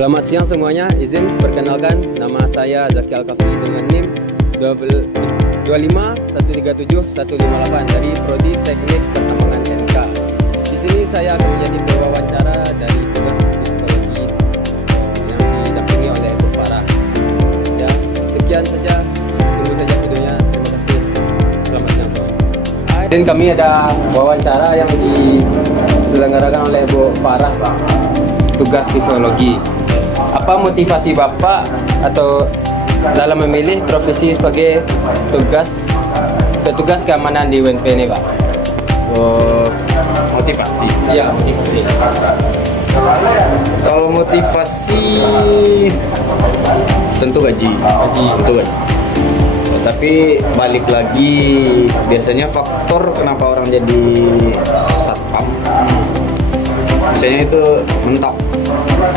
Selamat siang semuanya, izin perkenalkan nama saya Zaki Al-Kafi dengan NIM 25137-158 dari Prodi Teknik Pertambangan NK. Di sini saya akan menjadi pewawancara dari tugas psikologi yang didampingi oleh Bu Farah. Ya, sekian saja, tunggu saja videonya. Terima kasih. Selamat siang semua. Dan kami ada wawancara yang diselenggarakan oleh Bu Farah, Pak. Tugas psikologi. Apa motivasi Bapak atau dalam memilih profesi sebagai petugas keamanan di UNP ini, Pak? Motivasi. Iya, motivasi. Kalau motivasi tentu gaji. Tentu gaji. Tapi balik lagi, biasanya faktor kenapa orang jadi satpam, biasanya itu mentok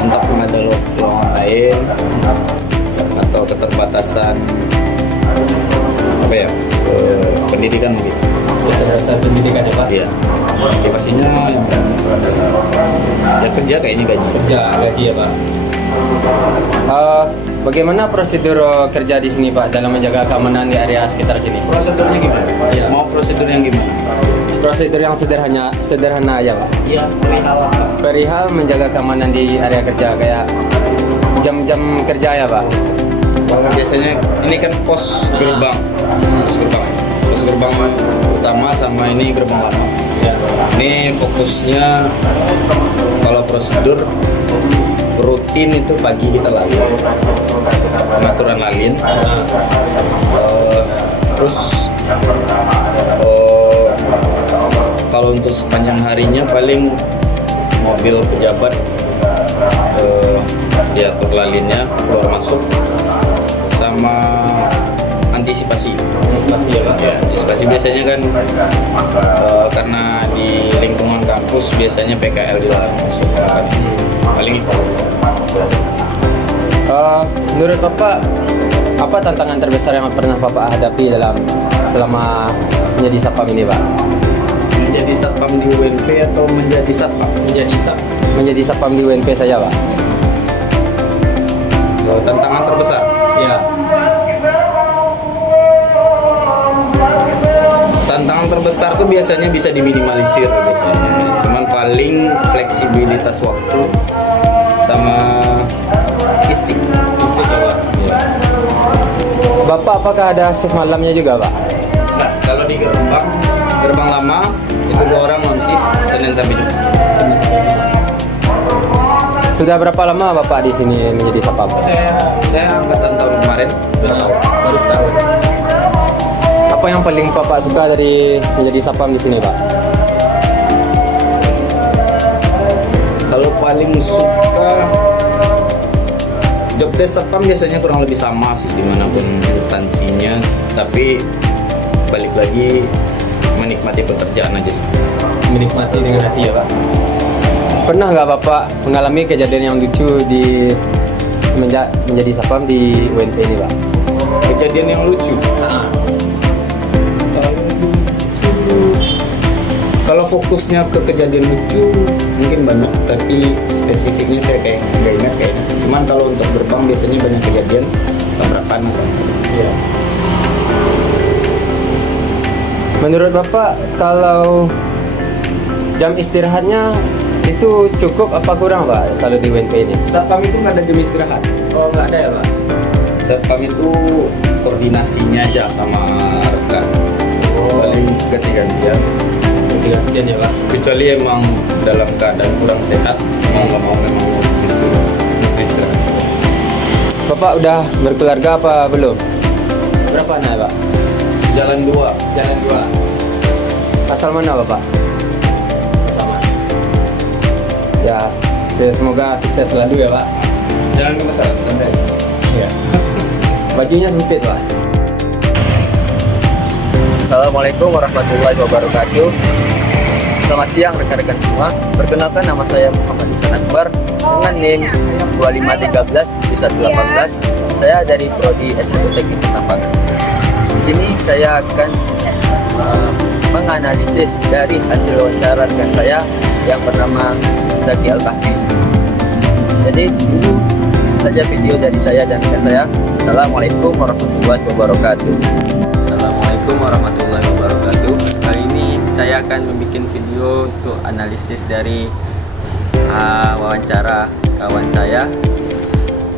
nggak ada lowongan lain atau keterbatasan pendidikan mungkin. Keterbatasan pendidikan ya, Pak? Iya. Motivasinya ya kerja, kayaknya gaji ya, Pak. Bagaimana prosedur kerja di sini, Pak, dalam menjaga keamanan di area sekitar sini? Prosedurnya gimana? Iya. Mau prosedur yang gimana? Prosedur yang sederhana aja, Pak. Iya, Perihal menjaga keamanan di area kerja, kayak jam-jam kerja ya, Pak. Kalau biasanya ini kan pos gerbang, pos gerbang utama sama ini gerbang lama. Ya. Ini fokusnya kalau prosedur rutin itu pagi kita lalin, pengaturan lalin. Terus kalau untuk sepanjang harinya paling mobil pejabat diatur lalinnya, keluar masuk, sama antisipasi ya, Pak. ya, antisipasi biasanya kan karena di lingkungan kampus biasanya PKL dilarang masuk kan. Paling itu. Menurut Bapak, apa tantangan terbesar yang pernah Bapak hadapi selama menjadi satpam ini, Pak? Menjadi satpam di UNP atau menjadi satpam? Menjadi satpam di UNP saja, Pak. Tantangan terbesar? Ya. Tantangan terbesar tuh biasanya bisa diminimalisir biasanya. Cuman paling fleksibilitas waktu sama fisik ya, Pak. Ya. Bapak apakah ada shift malamnya juga, Pak? Nah, kalau di gerbang lama itu 2 orang non shift Senin sampai Jumat. Sudah berapa lama Bapak di sini menjadi satpam? Saya angkatan tahun kemarin, Baru setahun. Apa yang paling Bapak suka dari menjadi satpam di sini, Pak? Kalau paling suka job desk satpam biasanya kurang lebih sama sih dimanapun instansinya, tapi balik lagi menikmati pekerjaan aja sih. Menikmati dengan hati ya, Pak. Pernah nggak Bapak mengalami kejadian yang lucu semenjak menjadi satpam di UNP ini, Pak? Kejadian yang lucu? Kalau fokusnya ke kejadian lucu mungkin banyak, tapi spesifiknya saya kayak nggak ingat kayaknya. Cuman kalau untuk gerbang biasanya banyak kejadian tabrakan. Iya. Menurut Bapak, kalau jam istirahatnya itu cukup apa kurang, Pak, kalau di UNP ini? Satpam itu nggak ada jam istirahat. Oh, nggak ada ya, Pak? Satpam itu koordinasinya aja sama rekan. Paling ganti-gantian ya, Pak. Kecuali emang dalam keadaan kurang sehat, mau nggak mau memang istirahat. Bapak udah berkeluarga apa belum? Berapa anak, Pak? Jalan 2. Asal mana, Bapak? Sama. Ya, semoga sukses selalu ya, Pak. Jangan gemetar, santai. Iya. Bajunya sempit, Pak. Assalamualaikum warahmatullahi wabarakatuh. Selamat siang rekan-rekan semua. Perkenalkan, nama saya Muhammad Ihsan Akbar dengan NIM 2513-7118. Saya dari Prodi S1 Teknik Pertambangan. Di sini saya akan menganalisis dari hasil wawancara rekan saya yang bernama Zaki Al-Kafi. Jadi dulu saja video dari saya dan rekan saya. Assalamualaikum warahmatullahi wabarakatuh. Assalamualaikum warahmatullahi wabarakatuh. Kali ini saya akan membuat video untuk analisis dari wawancara kawan saya.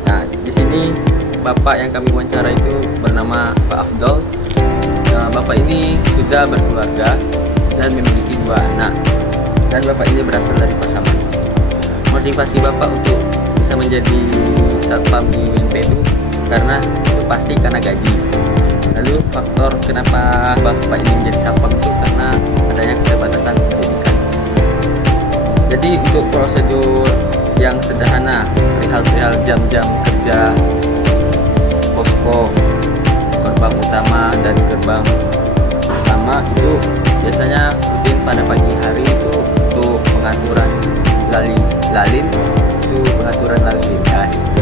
Nah, di sini bapak yang kami wawancara itu bernama Pak Afdol. Nah, bapak ini sudah berkeluarga dan memiliki 2 anak. Dan bapak ini berasal dari Pasaman. Motivasi bapak untuk bisa menjadi satpam di UNP itu pasti karena gaji. Lalu faktor kenapa bapak ini menjadi satpam itu karena adanya keterbatasan pendidikan. Jadi untuk prosedur yang sederhana, perihal jam-jam kerja posko gerbang utama dan gerbang utama itu biasanya rutin pada pagi hari itu untuk pengaturan lalin itu pengaturan lalu lintas,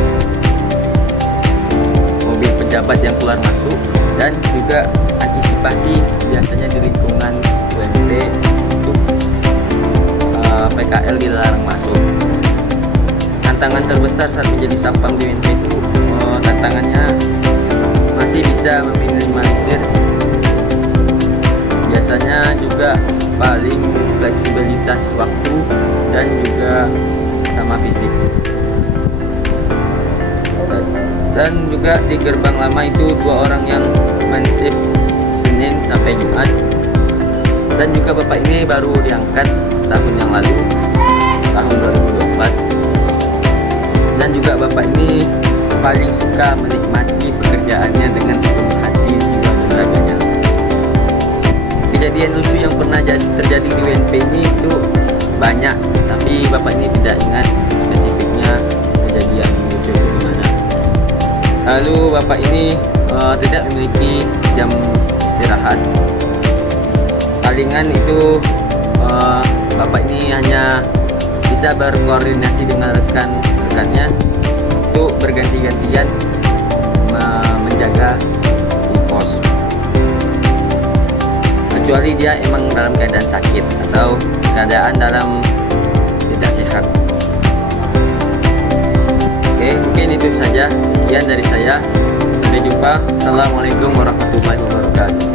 mobil pejabat yang keluar masuk, dan juga antisipasi biasanya di lingkungan UNP untuk PKL dilarang masuk. Tantangan terbesar saat menjadi satpam di UNP itu tantangannya masih bisa meminimalisir, biasanya juga paling fleksibilitas waktu dan juga sama fisik. Dan juga di gerbang lama itu 2 orang yang men-shift Senin sampai Jumat. Dan juga bapak ini baru diangkat setahun yang lalu, tahun 2024. Dan juga bapak ini paling suka menikmati pekerjaannya dengan sepenuh hati, jiwa dan raganya. Kejadian lucu yang pernah terjadi di UNP ini itu banyak, tapi bapak ini tidak ingat spesifiknya kejadian lucu itu gimana. Lalu bapak ini tidak memiliki jam istirahat. Palingan itu bapak ini hanya bisa berkoordinasi dengan rekan-rekannya untuk berganti-gantian menjaga di pos, kecuali dia emang dalam keadaan sakit atau keadaan dalam tidak sehat. Oke, mungkin itu saja. Sekian dari saya. Sampai jumpa. Assalamualaikum warahmatullahi wabarakatuh.